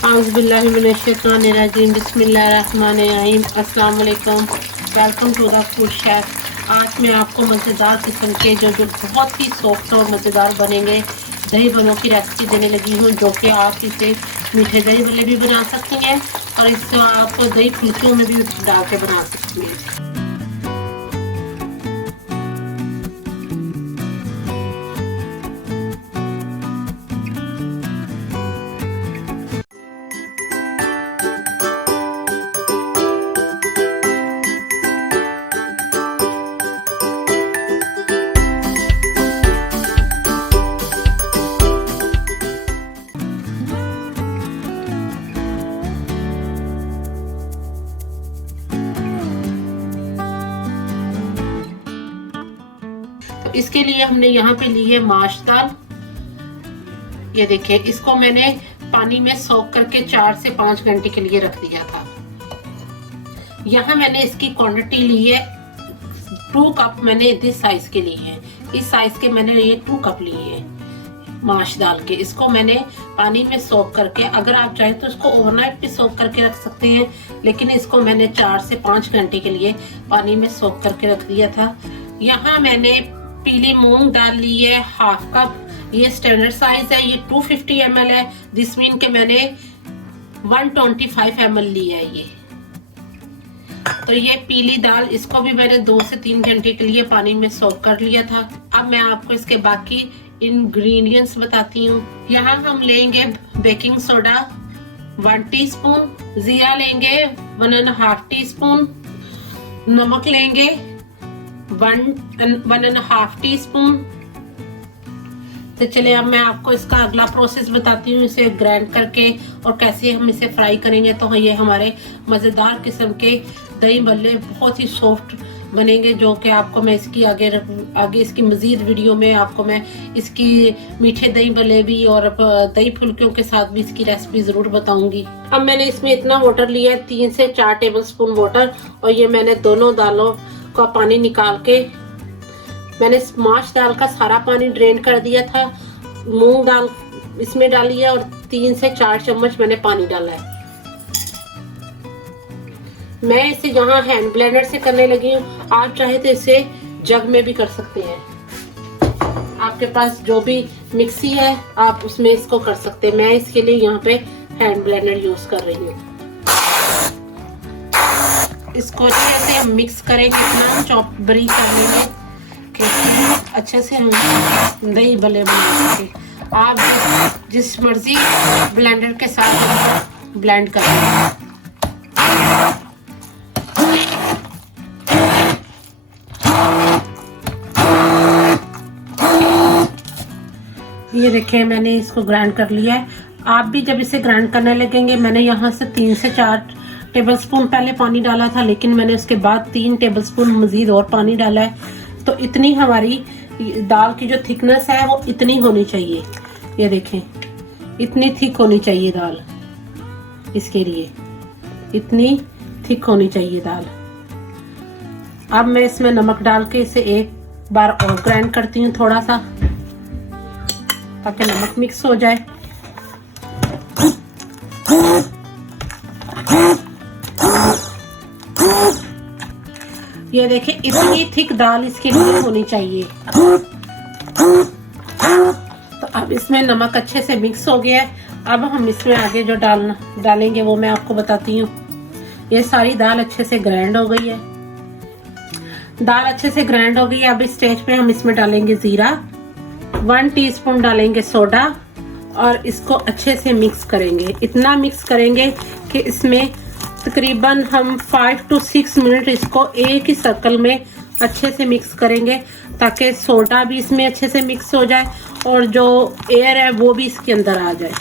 औज़ुबिल्लाहिमिनश्शैतानिर्रजीम बिस्मिल्लाहिर्रहमानिर्रहीम। अस्सलाम वालेकुम, welcome to the food chef. आज मैं आपको मज़ेदार किस्म के जो बहुत ही सॉफ्ट और मज़ेदार बनेंगे दही बलों की रेसिपी देने लगी हूँ, जो कि आप इसे मीठे दही बल्ले भी बना सकती हैं और इससे आप दही फुल्कियों में भी डाल के बना सकती हैं। इसके लिए हमने यहाँ पे ली है माश दाल। ये देखिए, इसको मैंने पानी में सोक करके 4 से 5 घंटे के लिए रख दिया था। यहाँ मैंने इसकी क्वांटिटी ली है 2 कप। मैंने इस साइज के लिए है, इस साइज के मैंने ये 2 कप लिए हैं माश दाल के। इसको मैंने पानी में सोक करके, अगर आप चाहें तो इसको ओवरनाइट भी सोक करके रख सकते हैं, लेकिन इसको मैंने 4 से 5 घंटे के लिए पानी में सोक करके रख दिया था। यहाँ मैंने पीली मूंग दाल ली है 1/2 कप। ये स्टैंडर्ड साइज है, ये 250 ml है। दिस मीन के मैंने 125 ml ली है ये। तो ये पीली दाल, इसको भी मैंने 2 से 3 घंटे के लिए पानी में सोक कर लिया था। अब मैं आपको इसके बाकी इंग्रेडिएंट्स बताती हूँ। यहाँ हम लेंगे बेकिंग सोडा 1 टीस्पून, जीरा लेंगे 1.5 टीस्पून, नमक लेंगे 1.5 टीस्पून। तो चलिए अब मैं आपको इसका अगला प्रोसेस बताती हूँ, इसे ग्राइंड करके और कैसे हम इसे फ्राई करेंगे। तो ये हमारे मज़ेदार किस्म के दही बल्ले बहुत ही सॉफ्ट बनेंगे, जो कि आपको मैं इसकी आगे इसकी मज़ीद वीडियो में आपको मैं इसकी मीठे दही बल्ले भी और दही फुल्कियों के साथ भी इसकी रेसिपी ज़रूर बताऊंगी। अब मैंने इसमें इतना वाटर लिया है, 3 से 4 टेबल स्पून वाटर, और ये मैंने दोनों दालों का पानी निकाल के मैंने माश दाल का सारा पानी ड्रेन कर दिया था। मूंग दाल इसमें डाली है और 3 से 4 चम्मच मैंने पानी डाला है। मैं इसे यहाँ हैंड ब्लेंडर से करने लगी हूँ, आप चाहे तो इसे जग में भी कर सकते हैं। आपके पास जो भी मिक्सी है आप उसमें इसको कर सकते हैं। मैं इसके लिए यहाँ पे हैंड ब्लेंडर यूज कर रही हूँ। इसको अच्छे से हम मिक्स करेंगे, इतना चॉप बरीक कर लेंगे कि अच्छे से हम दही बल्ले बना सकें। आप जिस मर्जी ब्लेंडर के साथ ब्लेंड करें। ये देखिए, मैंने इसको ग्राइंड कर लिया है। आप भी जब इसे ग्राइंड करने लगेंगे, मैंने यहाँ से 3 से 4 टेबल स्पून पहले पानी डाला था, लेकिन मैंने उसके बाद 3 टेबल स्पून मजीद और पानी डाला है। तो इतनी हमारी दाल की जो थिकनेस है वो इतनी होनी चाहिए। ये देखें, इतनी थिक होनी चाहिए दाल, इसके लिए इतनी थिक होनी चाहिए दाल। अब मैं इसमें नमक डाल के इसे एक बार और ग्राइंड करती हूँ थोड़ा सा, ताकि नमक मिक्स हो जाए। ये देखिए, इतनी थिक दाल इसके लिए होनी चाहिए। तो अब इसमें नमक अच्छे से मिक्स हो गया है। अब हम इसमें आगे जो डालेंगे वो मैं आपको बताती हूँ। ये सारी दाल अच्छे से ग्राइंड हो गई है। दाल अच्छे से ग्राइंड हो गई है। अब इस स्टेज पे हम इसमें डालेंगे जीरा, 1 टीस्पून डालेंगे सोडा और इसको अच्छे से मिक्स करेंगे। इतना मिक्स करेंगे कि इसमें तकरीबन हम 5 to 6 मिनट इसको एक ही सर्कल में अच्छे से मिक्स करेंगे, ताकि सोडा भी इसमें अच्छे से मिक्स हो जाए और जो एयर है वो भी इसके अंदर आ जाए।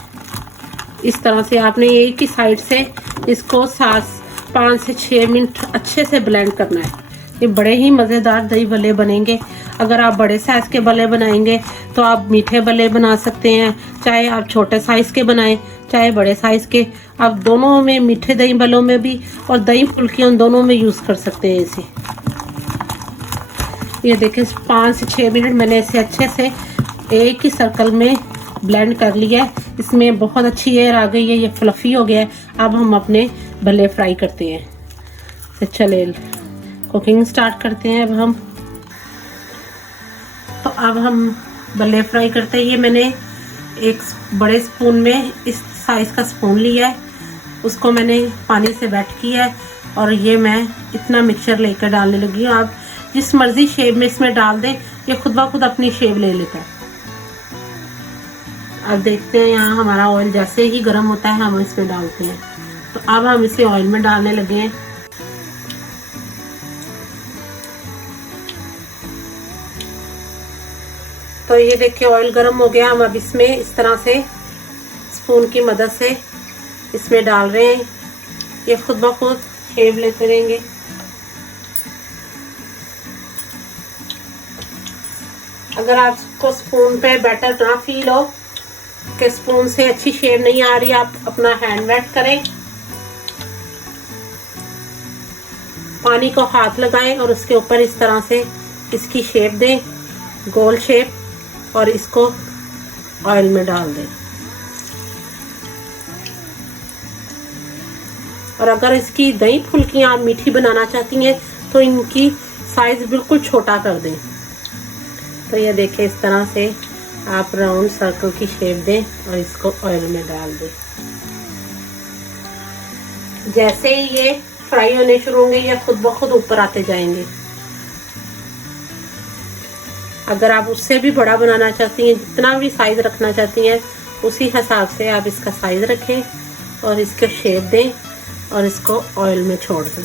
इस तरह से आपने एक ही साइड से इसको 5 से 6 मिनट अच्छे से ब्लेंड करना है। ये बड़े ही मज़ेदार दही बल्ले बनेंगे। अगर आप बड़े साइज के बल्ले बनाएंगे तो आप मीठे बल्ले बना सकते हैं, चाहे आप छोटे साइज के बनाएं चाहे बड़े साइज के। आप दोनों में, मीठे दही बल्लों में भी और दही फुल्कियों दोनों में यूज़ कर सकते हैं इसे। ये देखें, 5 से 6 मिनट मैंने इसे अच्छे से एक ही सर्कल में ब्लेंड कर लिया है, इसमें बहुत अच्छी एयर आ गई है, ये फ्लफी हो गया है। अब हम अपने भल्ले फ्राई करते हैं। तो चले कुकिंग स्टार्ट करते हैं अब हम। तो अब हम भल्ले फ्राई करते हैं। ये मैंने एक बड़े स्पून में इस साइज़ का स्पून लिया है, उसको मैंने पानी से वेट किया है और ये मैं इतना मिक्सचर लेकर डालने लगी हूँ। आप जिस मर्ज़ी शेप में इसमें डाल दें, ये खुद ब खुद अपनी शेप ले लेता है। अब देखते हैं, यहाँ हमारा ऑयल जैसे ही गर्म होता है हम इसमें डालते हैं। तो अब हम इसे ऑयल में डालने लगे हैं। तो ये देखिए ऑयल गर्म हो गया। हम अब इसमें इस तरह से स्पून की मदद से इसमें डाल रहे हैं, ये खुद ब खुद शेप लेते रहेंगे। अगर आपको स्पून पे बैटर ना फील हो कि स्पून से अच्छी शेप नहीं आ रही, आप अपना हैंड वेट करें, पानी को हाथ लगाएं और उसके ऊपर इस तरह से इसकी शेप दें, गोल शेप, और इसको ऑयल में डाल दें। और अगर इसकी दही फुल्कियाँ आप मीठी बनाना चाहती हैं तो इनकी साइज़ बिल्कुल छोटा कर दें। तो ये देखें, इस तरह से आप राउंड सर्कल की शेप दें और इसको ऑयल में डाल दें। जैसे ही ये फ्राई होने शुरू होंगे, ये खुद ब खुद ऊपर आते जाएंगे। अगर आप उससे भी बड़ा बनाना चाहती हैं, जितना भी साइज़ रखना चाहती हैं, उसी हिसाब से आप इसका साइज़ रखें और इसके शेप दें और इसको ऑयल में छोड़ दें।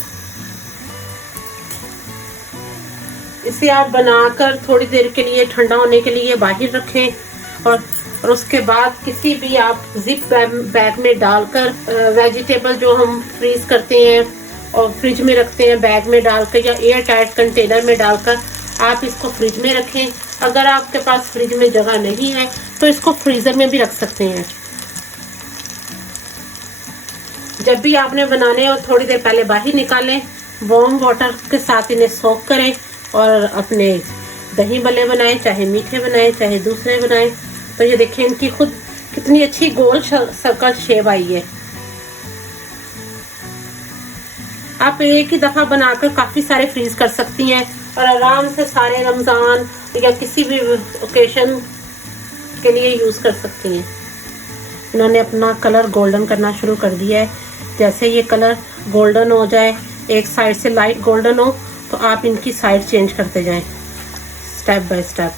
इसे आप बनाकर थोड़ी देर के लिए ठंडा होने के लिए बाहर रखें और उसके बाद किसी भी आप जिप बैग में डालकर वेजिटेबल जो हम फ्रीज करते हैं और फ्रिज में रखते हैं, बैग में डालकर या एयर टाइट कंटेनर में डालकर आप इसको फ्रिज में रखें। अगर आपके पास फ्रिज में जगह नहीं है तो इसको फ्रीज़र में भी रख सकते हैं। जब भी आपने बनाने हो थोड़ी देर पहले बाहर निकालें, वार्म वाटर के साथ इन्हें सोक करें और अपने दही भल्ले बनाएं, चाहे मीठे बनाएं चाहे दूसरे बनाएं। तो ये देखें, इनकी खुद कितनी अच्छी गोल सर्कल शेप आई है। आप एक ही दफ़ा बनाकर काफ़ी सारे फ्रीज कर सकती हैं और आराम से सारे रमज़ान या किसी भी ओकेशन के लिए यूज़ कर सकती हैं। इन्होंने अपना कलर गोल्डन करना शुरू कर दिया है। जैसे ये कलर गोल्डन हो जाए, एक साइड से लाइट गोल्डन हो, तो आप इनकी साइड चेंज करते जाएं स्टेप बाय स्टेप।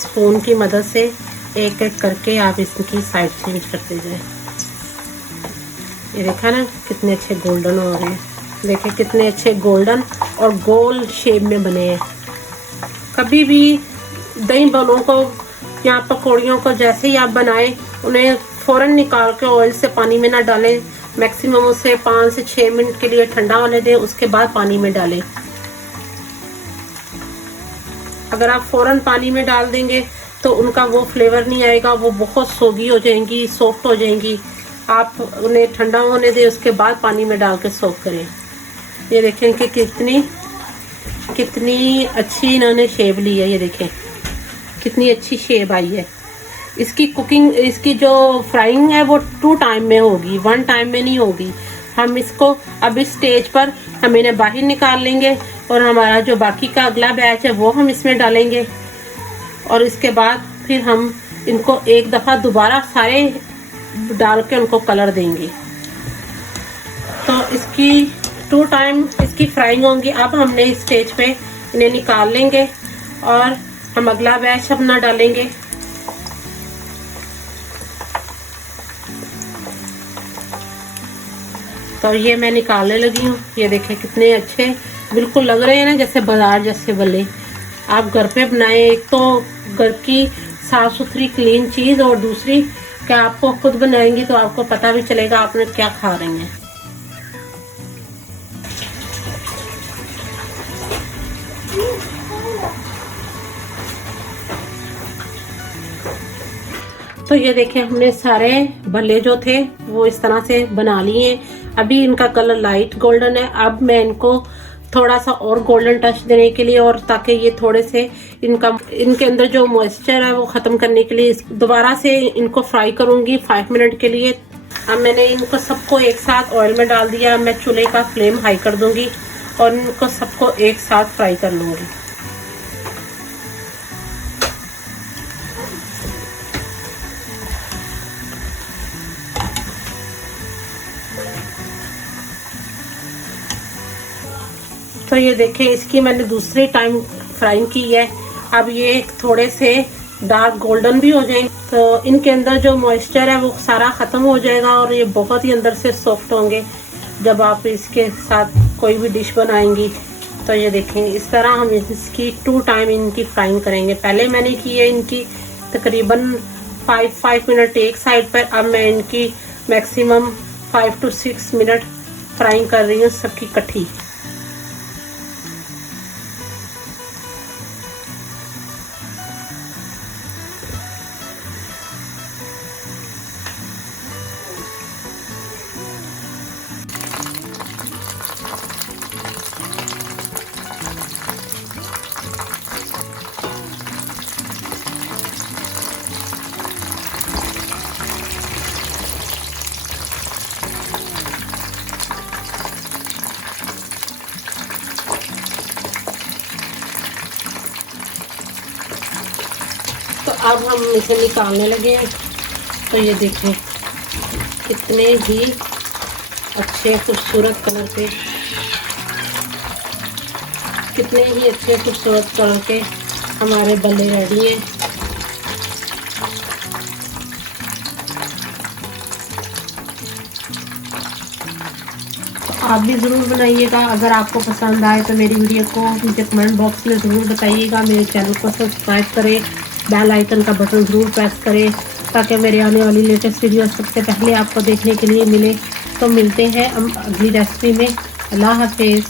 स्पून की मदद से एक एक करके आप इसकी साइड चेंज करते जाएं। ये देखा ना कितने अच्छे गोल्डन हो रहे हैं। देखिए कितने अच्छे गोल्डन और गोल शेप में बने हैं। कभी भी दही भल्लों को या पकौड़ियों को जैसे ही आप बनाएं, उन्हें फ़ौरन निकाल के ऑयल से पानी में ना डालें। मैक्सिमम उसे 5 से 6 मिनट के लिए ठंडा होने दें, उसके बाद पानी में डालें। अगर आप फ़ौरन पानी में डाल देंगे तो उनका वो फ्लेवर नहीं आएगा, वो बहुत सोगी हो जाएंगी, सॉफ्ट हो जाएंगी। आप उन्हें ठंडा होने दें, उसके बाद पानी में डाल के सोक करें। ये देखें कि कितनी अच्छी इन्होंने शेप ली है। ये देखें कितनी अच्छी शेप आई है। इसकी कुकिंग, इसकी जो फ्राइंग है वो 2 टाइम में होगी, 1 टाइम में नहीं होगी। हम इसको अब इस स्टेज पर हम इन्हें बाहर निकाल लेंगे और हमारा जो बाकी का अगला बैच है वो हम इसमें डालेंगे और इसके बाद फिर हम इनको एक दफ़ा दोबारा सारे डाल के उनको कलर देंगे। तो इसकी 2 टाइम इसकी फ्राइंग होंगी। अब हमने इस स्टेज पे इन्हें निकाल लेंगे और हम अगला बैच अपना डालेंगे। तो ये मैं निकालने लगी हूँ। ये देखें कितने अच्छे बिल्कुल लग रहे हैं ना, जैसे बाजार जैसे भल्ले। आप घर पे बनाएं, एक तो घर की साफ़ सुथरी क्लीन चीज़ और दूसरी कि आपको खुद बनाएंगी तो आपको पता भी चलेगा आपने क्या खा रही हैं। तो ये देखें हमने सारे भल्ले जो थे वो इस तरह से बना लिए हैं। अभी इनका कलर लाइट गोल्डन है। अब मैं इनको थोड़ा सा और गोल्डन टच देने के लिए, और ताकि ये थोड़े से इनके अंदर जो मॉइस्चर है वो ख़त्म करने के लिए दोबारा से इनको फ्राई करूँगी 5 मिनट के लिए। अब मैंने इनको सबको एक साथ ऑयल में डाल दिया। मैं चूल्हे का फ्लेम हाई कर दूँगी और इनको सबको एक साथ फ्राई कर लूँगी। तो ये देखें, इसकी मैंने दूसरी टाइम फ्राइंग की है। अब ये थोड़े से डार्क गोल्डन भी हो जाएंगे तो इनके अंदर जो मॉइस्चर है वो सारा ख़त्म हो जाएगा और ये बहुत ही अंदर से सॉफ्ट होंगे जब आप इसके साथ कोई भी डिश बनाएंगी। तो ये देखें, इस तरह हम इसकी 2 टाइम इनकी फ्राइंग करेंगे। पहले मैंने की है इनकी तकरीबन 5 मिनट एक साइड पर। अब मैं इनकी मैक्सिमम 5 to 6 मिनट फ्राइंग कर रही हूँ सबकी इकट्ठी। तो अब हम इसे निकालने लगे हैं। तो ये देखें कितने ही अच्छे खूबसूरत कलर के, कितने ही अच्छे खूबसूरत कलर के हमारे बल्ले रेडी हैं। आप भी ज़रूर बनाइएगा। अगर आपको पसंद आए तो मेरी वीडियो को मुझे कमेंट बॉक्स में ज़रूर बताइएगा। मेरे चैनल को सब्सक्राइब करें, बेल आइकन का बटन ज़रूर प्रेस करें ताकि मेरे आने वाली लेटेस्ट वीडियो सबसे पहले आपको देखने के लिए मिले। तो मिलते हैं हम अगली रेसिपी में। अल्लाह हाफिज़।